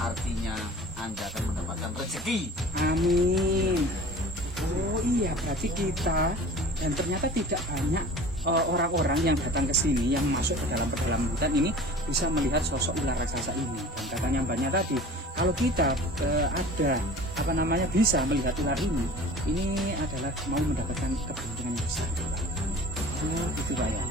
artinya Anda akan mendapatkan rezeki. Amin. Oh iya, berarti kita dan ternyata tidak banyak orang-orang yang datang ke sini yang masuk ke dalam pedalaman hutan ini bisa melihat sosok ular raksasa ini. Dan katanya banyak tadi, kalau kita bisa melihat ular ini adalah mau mendapatkan keberuntungan yang besar. Oh, gitu Pak ya.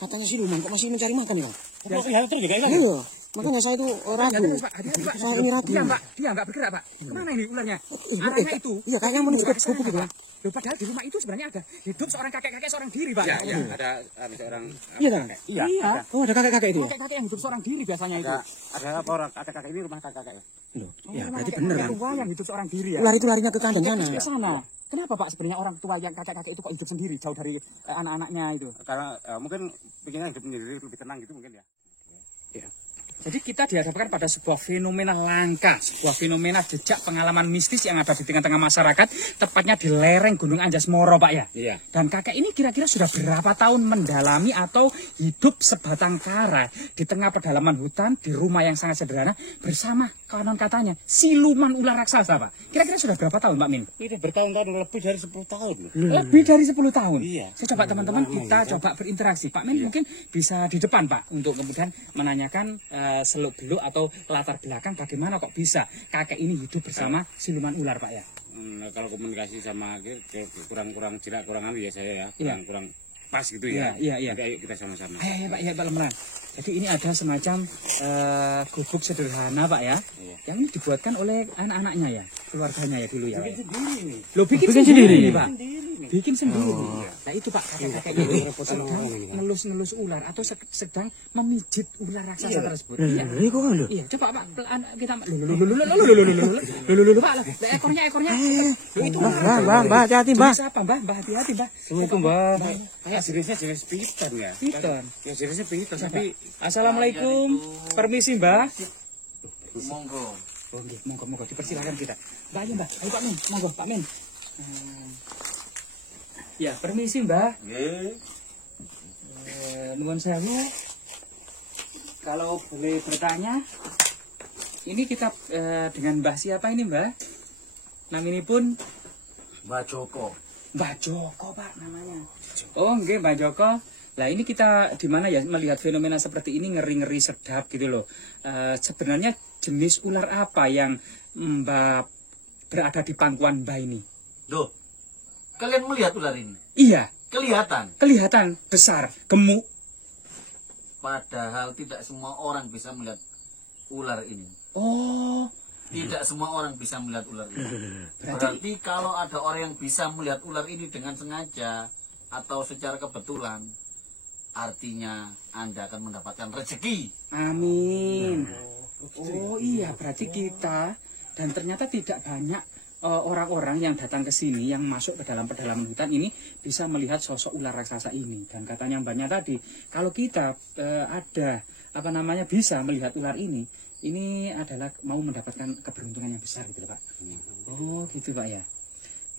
Katanya siluman kok masih mencari makan ya? Ya, terus juga kan? Iya, makanya saya itu ragu. Saya ini ragu. Dia nggak bergerak Pak. Kemana ini ularnya? Arahnya itu. Iya, kayaknya menuju ke gubuk gitu. Loh, padahal di rumah itu sebenarnya ada hidup seorang kakek-kakek seorang diri Pak. Iya, ada seorang. Iya kan? Iya. Oh, ada kakek-kakek itu ya? Kakek-kakek yang hidup seorang diri biasanya itu. Ada apa orang? Ada kakek ini rumah kakek ya? Loh, ya berarti bener kan? Tua yang hidup seorang diri ya. Ular itu larinya ke kandang sana. Ke sana. Kenapa Pak sebenarnya orang tua yang kakek-kakek itu kok hidup sendiri jauh dari anak-anaknya itu? Karena mungkin pengennya hidup sendiri lebih tenang gitu mungkin ya. Ya. Jadi kita dihadapkan pada sebuah fenomena langka, sebuah fenomena jejak pengalaman mistis yang ada di tengah-tengah masyarakat, tepatnya di lereng Gunung Anjas Moro, Pak ya. Iya. Dan kakek ini kira-kira sudah berapa tahun mendalami atau hidup sebatang kara di tengah pedalaman hutan di rumah yang sangat sederhana bersama konon katanya siluman ular raksasa, Pak. Kira-kira sudah berapa tahun, Pak Min? Ini bertahun-tahun lebih dari 10 tahun. Lebih dari 10 tahun. Iya. Saya coba teman-teman kita coba berinteraksi. Pak Min mungkin bisa di depan Pak untuk kemudian menanyakan seluk-beluk atau latar belakang bagaimana kok bisa kakek ini hidup bersama siluman ular Pak ya. Kalau komunikasi sama kurang jelas kurang ya saya ya. Iya. Kurang pas gitu ya. Iya. Ayo kita sama-sama. Ayo Pak, ya Pak Lemran. Jadi ini ada semacam gubuk sederhana Pak ya. Iya. Yang ini dibuatkan oleh anak-anaknya ya, keluarganya ya dulu ya. Pak. Bikin sendiri nih. Lo bikin sendiri Pak. Bikin sendiri. Nah itu Pak kakek-kakek ini sedang ngelus-ngelus ular atau sedang memijit ular raksasa tersebut. Iya. Iya, coba Pak kita Pak. Ekornya. Itu Mbak, hati-hati, Mbak. Siapa, Mbak? Mbak hati-hati, Mbak. Assalamualaikum, Mbak. Kayak jenisnya jenis piton ya. Piton. Ya jenisnya piton tapi Assalamualaikum. Permisi, Mbak. monggo. Monggo dipersilakan kita. Mbak, ayo Mbak. Ayo Pak Min, monggo Pak Min. Ya, permisi Mbak. Nggih. Nuwun sewu. Kalau boleh bertanya, ini kita dengan Mbah siapa ini Mbak? Namanya pun Mbak Joko. Mbak Joko Pak namanya. Oh nggih Mbak Joko. Lah ini kita di mana ya melihat fenomena seperti ini ngeri-ngeri sedap gitu loh. Sebenarnya jenis ular apa yang Mbak berada di pangkuan Mbak ini? Duh. Kalian melihat ular ini? Iya. Kelihatan besar, gemuk. Padahal tidak semua orang bisa melihat ular ini. Oh. Tidak semua orang bisa melihat ular ini. Berarti kalau ada orang yang bisa melihat ular ini dengan sengaja atau secara kebetulan, artinya Anda akan mendapatkan rezeki. Amin. Oh iya, berarti kita dan ternyata tidak banyak orang-orang yang datang ke sini yang masuk ke dalam pedalaman hutan ini bisa melihat sosok ular raksasa ini. Dan katanya banyak tadi, kalau kita bisa melihat ular ini adalah mau mendapatkan keberuntungan yang besar gitu Pak. Oh gitu Pak ya.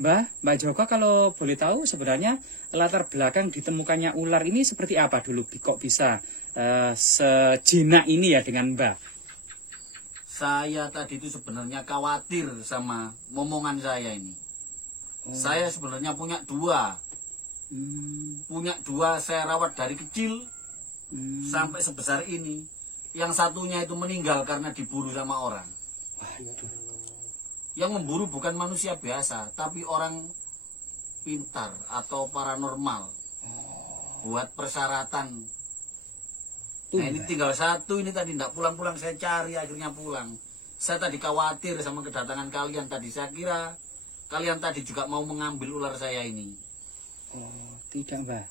Mbak Joko kalau boleh tahu sebenarnya latar belakang ditemukannya ular ini seperti apa dulu kok bisa sejinak ini ya dengan Mbak? Saya tadi itu sebenarnya khawatir sama momongan saya ini. Saya sebenarnya punya dua. Punya dua saya rawat dari kecil sampai sebesar ini. Yang satunya itu meninggal karena diburu sama orang. Yang memburu bukan manusia biasa, tapi orang pintar atau paranormal. Buat persyaratan. Nah ini tinggal satu, ini tadi tidak pulang-pulang, saya cari akhirnya pulang. Saya tadi khawatir sama kedatangan kalian tadi. Saya kira kalian tadi juga mau mengambil ular saya ini. Oh tidak Mbak,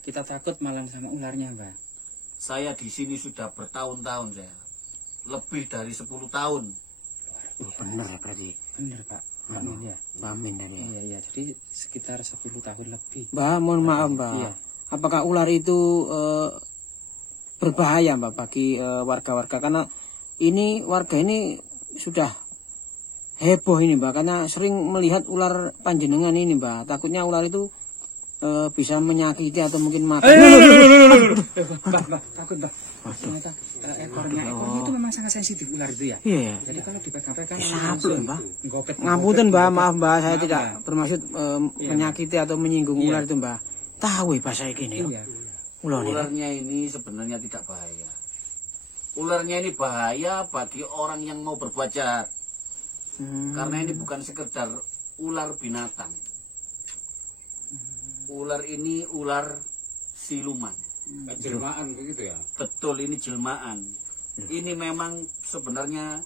kita takut malah sama ularnya Mbak. Saya di sini sudah bertahun-tahun saya. Lebih dari 10 tahun. Bener ya berarti. Bener Pak. Pak Min ya. Mbak Min tadi. Iya, jadi sekitar 10 tahun lebih. Mbak, mohon maaf Mbak. Iya. Apakah ular itu berbahaya Mbak bagi warga-warga karena ini warga ini sudah heboh ini Mbak karena sering melihat ular panjenengan ini Mbak. Takutnya ular itu bisa menyakiti atau mungkin makan. Mbak, takut Mbak. Ternyata ekornya itu memang sangat sensitif ular itu ya. Iya. Jadi kalau dipegang-pegang Sablon Mbak. ngopet. Ngapunten Mbak, maaf Mbak, saya Maaf, tidak Mbak. bermaksud menyakiti atau menyinggung Iya. ular itu Mbak. Tahu ya bahasa ini. Iya. Ular ini. Ularnya ini sebenarnya tidak bahaya. Ularnya ini bahaya bagi orang yang mau berbuat jahat. Karena ini bukan sekedar ular binatang. Ular ini ular siluman. Jelmaan begitu ya. Betul, ini jelmaan. Ini memang sebenarnya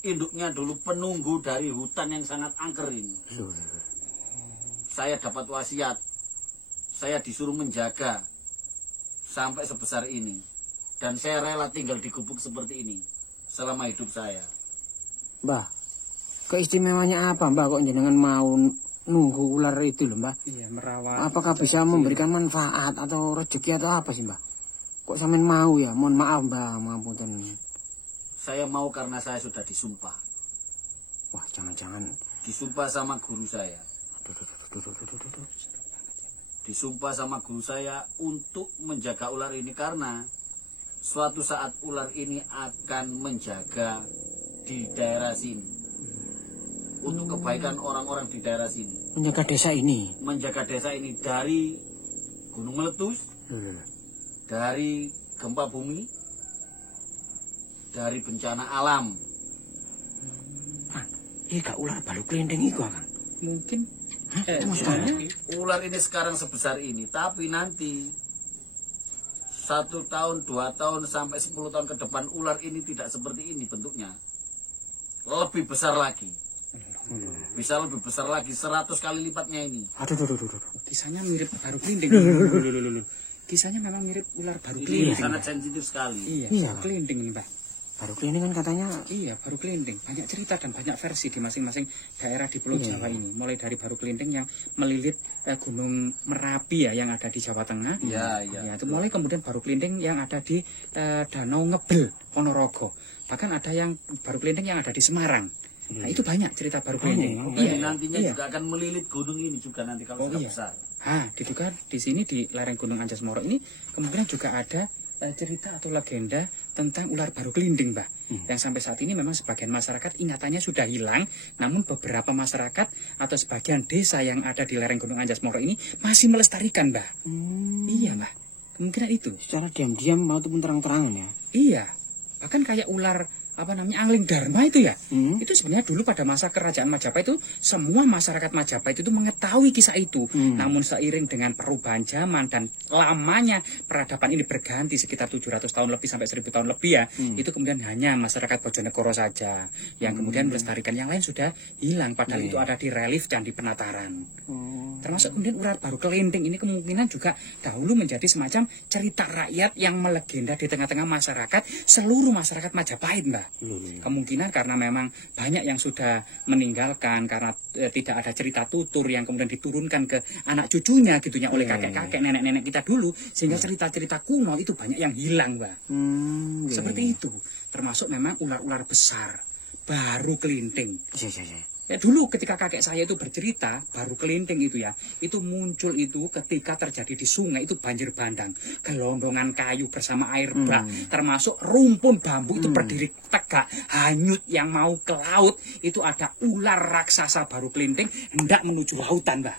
induknya dulu penunggu dari hutan yang sangat angker ini. Saya dapat wasiat. Saya disuruh menjaga sampai sebesar ini. Dan saya rela tinggal di gubuk seperti ini selama hidup saya. Mbak, keistimewaannya apa Mbak kok jenengan mau nunggu ular itu loh Mbak? Iya, merawat. Apakah bisa memberikan manfaat atau rezeki atau apa sih Mbak? Kok sampean mau ya? Mohon maaf Mbak, ngapunten. Saya mau karena saya sudah disumpah. Wah, jangan-jangan. Disumpah sama guru saya. Aduh. Disumpah sama guru saya untuk menjaga ular ini karena suatu saat ular ini akan menjaga di daerah sini. Untuk kebaikan orang-orang di daerah sini. Menjaga desa ini. Menjaga desa ini dari gunung meletus, dari gempa bumi, dari bencana alam. Kan, iya gak ular balu kelinding itu kan? Mungkin Itu maksudnya? Ular ini sekarang sebesar ini, tapi nanti 1 tahun, 2 tahun, sampai 10 tahun ke depan ular ini tidak seperti ini bentuknya. Lebih besar lagi. Bisa lebih besar lagi, 100 kali lipatnya ini. Aduh. kisahnya mirip baru kelinding. Kisahnya memang mirip ular baru Ini kelinding. sangat sensitif sekali. Iya, Iya. baru kelinding ini, Pak. Baru kelinding kan katanya. Iya, baru kelinding. Banyak cerita dan banyak versi di masing-masing daerah di Pulau Jawa ini. Mulai dari baru kelinding yang melilit Gunung Merapi ya, yang ada di Jawa Tengah. Iya. Ya, itu mulai kemudian baru kelinding yang ada di Danau Ngebel, Ponorogo. Bahkan ada yang baru kelinding yang ada di Semarang. Nah, itu banyak cerita baru kelinding. Dan nantinya iya. juga akan melilit gunung ini juga nanti kalau sudah iya. besar. Diduga di sini di lereng Gunung Anjas Moro ini kemungkinan juga ada cerita atau legenda tentang ular baru kelinding, Mbak. Yang sampai saat ini memang sebagian masyarakat ingatannya sudah hilang, namun beberapa masyarakat atau sebagian desa yang ada di lereng Gunung Anjas Moro ini masih melestarikan, Mbak. Iya, Mbak. Kemungkinan itu. Secara diam-diam maupun terang-terangan ya. Iya. Bahkan kayak ular Angling Dharma itu ya. Itu sebenarnya dulu pada masa kerajaan Majapahit itu semua masyarakat Majapahit itu mengetahui kisah itu. Namun seiring dengan perubahan zaman dan lamanya peradaban ini berganti sekitar 700 tahun lebih sampai 1000 tahun lebih ya. Itu kemudian hanya masyarakat Bojonegoro saja yang kemudian melestarikan, yang lain sudah hilang padahal itu ada di relief dan di penataran. Termasuk kemudian ular baru kelinding ini kemungkinan juga dahulu menjadi semacam cerita rakyat yang melegenda di tengah-tengah masyarakat, seluruh masyarakat Majapahit, Mbak. Kemungkinan karena memang banyak yang sudah meninggalkan karena tidak ada cerita tutur yang kemudian diturunkan ke anak cucunya gitunya oleh kakek-kakek, nenek-nenek kita dulu, sehingga cerita-cerita kuno itu banyak yang hilang, Mbak. Seperti itu. Termasuk memang ular-ular besar baru kelinding. Iya. Ya dulu ketika kakek saya itu bercerita, baru kelinding itu ya, itu muncul itu ketika terjadi di sungai itu banjir bandang, gelondongan kayu bersama air bak, termasuk rumpun bambu itu berdiri tegak, hanyut yang mau ke laut, itu ada ular raksasa baru kelinding hendak menuju lautan, Mbak.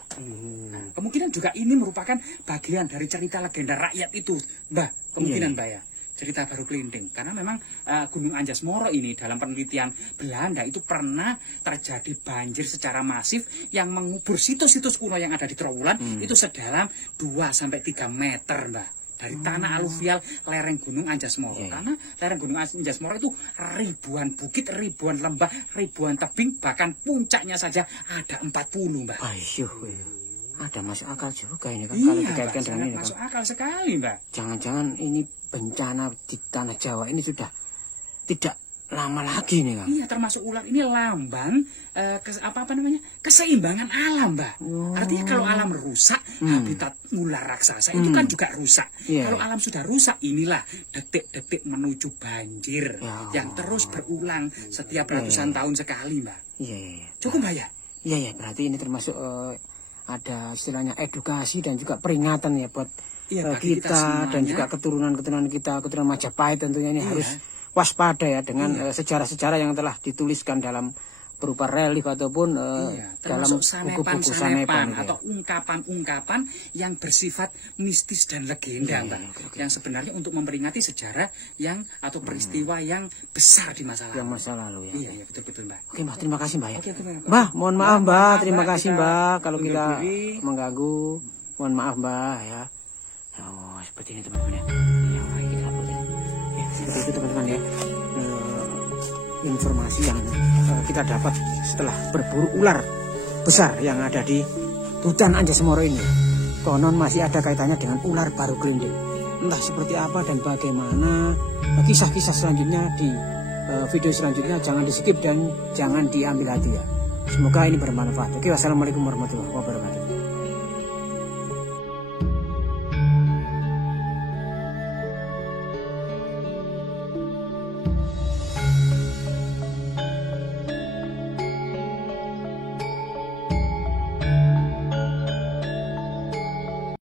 Nah, kemungkinan juga ini merupakan bagian dari cerita legenda rakyat itu, Mbak. Kemungkinan, Mbak ya. Cerita baru kelinding karena memang Gunung Anjas Moro ini dalam penelitian Belanda itu pernah terjadi banjir secara masif yang mengubur situs-situs kuno yang ada di Trowulan itu sedalam 2-3 meter, Mbak, dari tanah aluvial lereng Gunung Anjas Moro. Karena lereng Gunung Anjas Moro itu ribuan bukit, ribuan lembah, ribuan tebing, bahkan puncaknya saja ada 40, Mbak. Ayo, ada masuk akal juga ini kan Iya, kalau Mbak, dikaitkan dengan sangat ini masuk kan. akal sekali, Mbak. Jangan-jangan ini bencana di tanah Jawa ini sudah tidak lama lagi nih, Kang. Iya, termasuk ular ini lambang keseimbangan alam, Mbak. Artinya kalau alam rusak, habitat ular raksasa itu kan juga rusak. Iya. Kalau alam sudah rusak, inilah detik-detik menuju banjir Ya yang terus berulang setiap ratusan tahun sekali, Mbak. Iya, iya. Cukup, Mbak ya? Iya, ya, berarti ini termasuk ada istilahnya edukasi dan juga peringatan ya buat Iya, bagi kita kita dan semuanya. juga keturunan kita, keturunan Majapahit tentunya ini Iya. harus waspada ya dengan sejarah-sejarah yang telah dituliskan dalam berupa relief ataupun Iya, dalam termasuk buku-buku sanepan-sanepan itu ya. atau ungkapan-ungkapan yang bersifat mistis dan legenda, Iya, Mbak. iya, oke. Yang sebenarnya untuk memperingati sejarah yang atau peristiwa yang besar di masa Yang lalu. masa lalu ya. Iya, iya, betul-betul, Mbak. Oke Mbak, terima kasih Mbak ya. Oke, terima kasih. Mbak, mohon maaf Mbak, maaf, terima Mbak, kasih kita Mbak kalau undur kita diri. mengganggu. Mohon maaf Mbak ya. Oh, seperti ini teman-teman ya. Ya, kita upload ya. Ya, seperti itu teman-teman ya. Informasi yang kita dapat setelah berburu ular besar yang ada di hutan Anjasemoro ini. Konon masih ada kaitannya dengan ular baru gelinding. Entah seperti apa dan bagaimana kisah-kisah selanjutnya di video selanjutnya jangan di skip dan jangan diambil hati ya. Semoga ini bermanfaat. Oke, wassalamualaikum warahmatullahi wabarakatuh.